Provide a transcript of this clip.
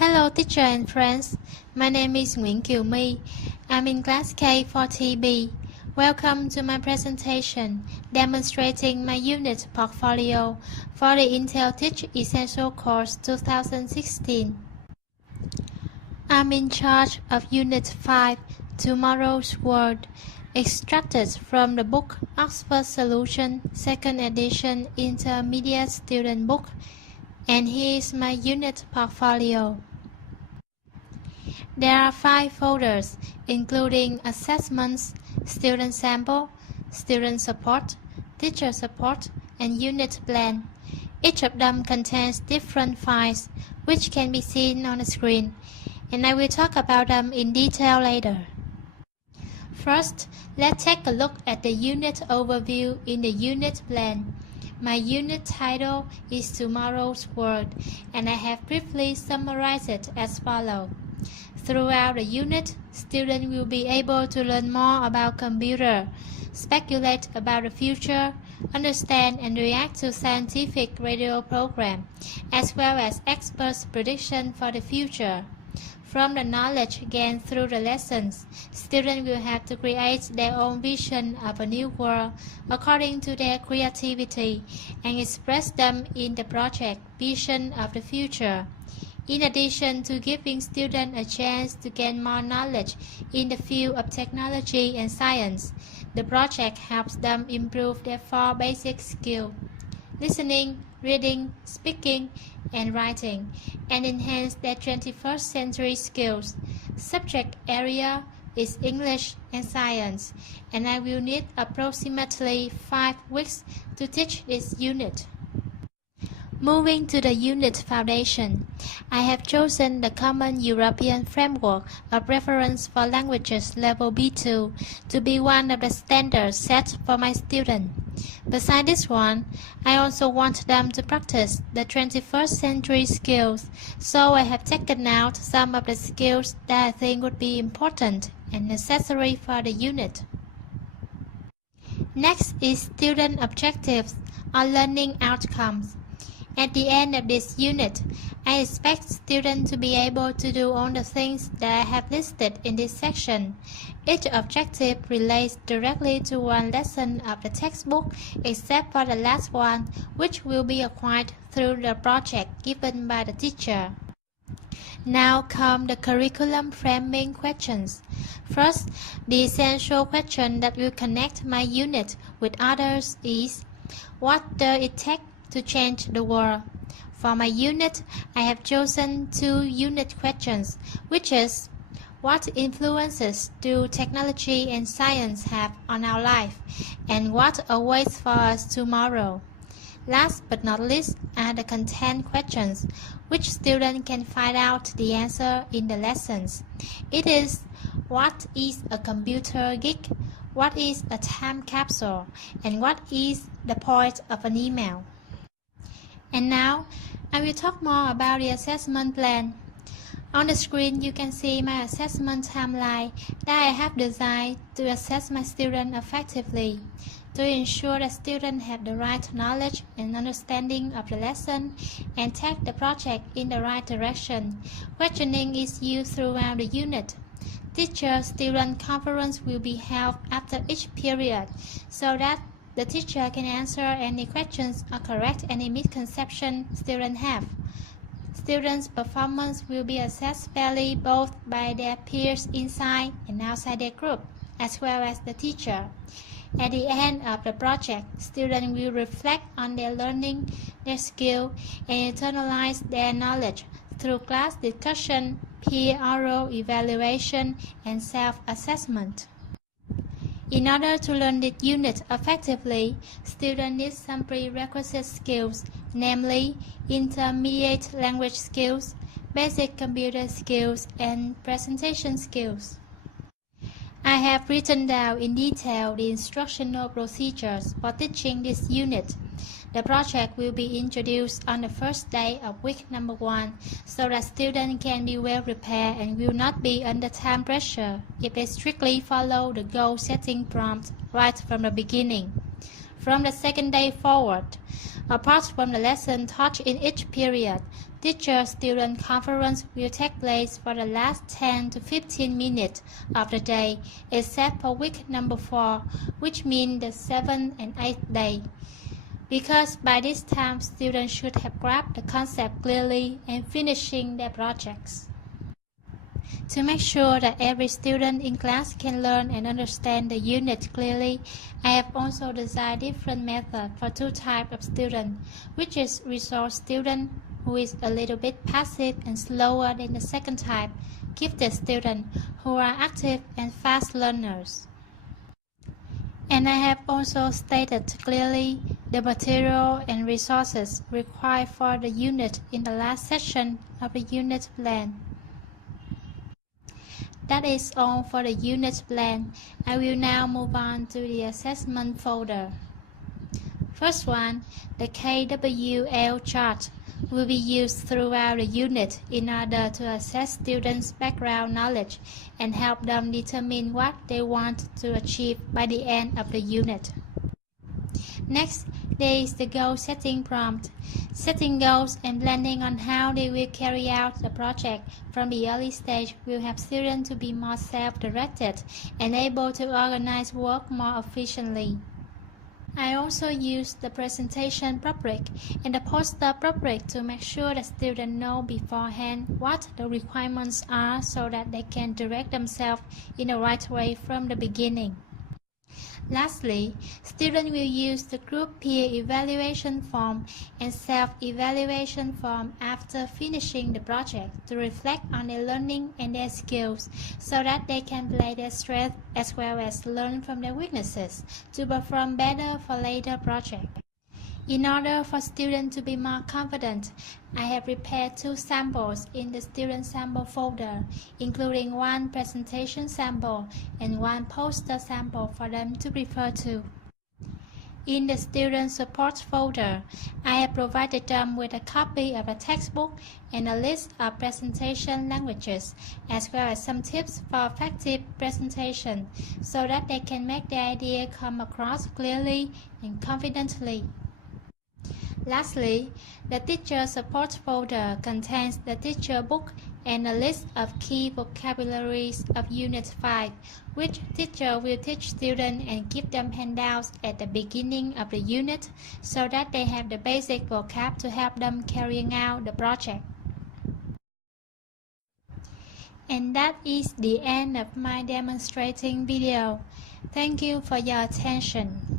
Hello teacher and friends, my name is Nguyen Kieu My. I'm in class K40B. Welcome to my presentation demonstrating my unit portfolio for the Intel Teach Essential Course 2016. I'm in charge of Unit 5, Tomorrow's World, extracted from the book Oxford Solution 2nd edition Intermediate Student Book, and here is my unit portfolio. There are 5 folders, including Assessments, Student Sample, Student Support, Teacher Support, and Unit Plan. Each of them contains different files, which can be seen on the screen, and I will talk about them in detail later. First, let's take a look at the unit overview in the Unit Plan. My unit title is Tomorrow's World, and I have briefly summarized it as follows. Throughout the unit, students will be able to learn more about computers, speculate about the future, understand and react to scientific radio programs, as well as experts' predictions for the future. From the knowledge gained through the lessons, students will have to create their own vision of a new world according to their creativity and express them in the project Vision of the Future. In addition to giving students a chance to gain more knowledge in the field of technology and science, the project helps them improve their 4 basic skills: listening, reading, speaking, and writing, and enhance their 21st century skills. Subject area is English and Science, and I will need approximately 5 weeks to teach this unit. Moving to the unit foundation, I have chosen the Common European Framework of Reference for Languages Level B2 to be one of the standards set for my students. Besides this one, I also want them to practice the 21st century skills, so I have taken out some of the skills that I think would be important and necessary for the unit. Next is student objectives or learning outcomes. At the end of this unit, I expect students to be able to do all the things that I have listed in this section. Each objective relates directly to one lesson of the textbook, except for the last one, which will be acquired through the project given by the teacher. Now come the curriculum framing questions. First, the essential question that will connect my unit with others is, what does it take to change the world? For my unit, I have chosen 2 unit questions, which is, what influences do technology and science have on our life, and what awaits for us tomorrow? Last but not least are the content questions, which students can find out the answer in the lessons. It is, what is a computer geek? What is a time capsule? And what is the point of an email? And now, I will talk more about the assessment plan. On the screen, you can see my assessment timeline that I have designed to assess my students effectively. To ensure that students have the right knowledge and understanding of the lesson and take the project in the right direction, questioning is used throughout the unit. Teacher-student conference will be held after each period so that the teacher can answer any questions or correct any misconceptions students have. Students' performance will be assessed fairly both by their peers inside and outside their group, as well as the teacher. At the end of the project, students will reflect on their learning, their skill, and internalize their knowledge through class discussion, peer oral evaluation, and self-assessment. In order to learn this unit effectively, students need some prerequisite skills, namely intermediate language skills, basic computer skills, and presentation skills. I have written down in detail the instructional procedures for teaching this unit. The project will be introduced on the first day of week number 1, so that students can be well prepared and will not be under time pressure if they strictly follow the goal-setting prompt right from the beginning. From the second day forward, Apart from the lesson taught in each period, teacher-student conference will take place for the last 10 to 15 minutes of the day, except for week number 4, which means the 7th and 8th day. Because by this time, students should have grasped the concept clearly and finishing their projects. To make sure that every student in class can learn and understand the unit clearly, I have also designed different methods for two types of students, which is resource student, who is a little bit passive and slower than the second type, gifted student, who are active and fast learners. And I have also stated clearly the material and resources required for the unit in the last section of the unit plan. That is all for the unit plan. I will now move on to the assessment folder. First one, the KWL chart will be used throughout the unit in order to assess students' background knowledge and help them determine what they want to achieve by the end of the unit. Next, there is the goal setting prompt. Setting goals and planning on how they will carry out the project from the early stage will help students to be more self-directed and able to organize work more efficiently. I also use the presentation rubric and the poster rubric to make sure that students know beforehand what the requirements are so that they can direct themselves in the right way from the beginning. Lastly, students will use the group peer evaluation form and self-evaluation form after finishing the project to reflect on their learning and their skills so that they can play their strengths as well as learn from their weaknesses to perform better for later projects. In order for students to be more confident, I have prepared 2 samples in the student sample folder, including 1 presentation sample and 1 poster sample for them to refer to. In the student support folder, I have provided them with a copy of a textbook and a list of presentation languages, as well as some tips for effective presentation, so that they can make their idea come across clearly and confidently. Lastly, the teacher support folder contains the teacher book and a list of key vocabularies of Unit 5, which teacher will teach students and give them handouts at the beginning of the unit so that they have the basic vocab to help them carrying out the project. And that is the end of my demonstrating video. Thank you for your attention.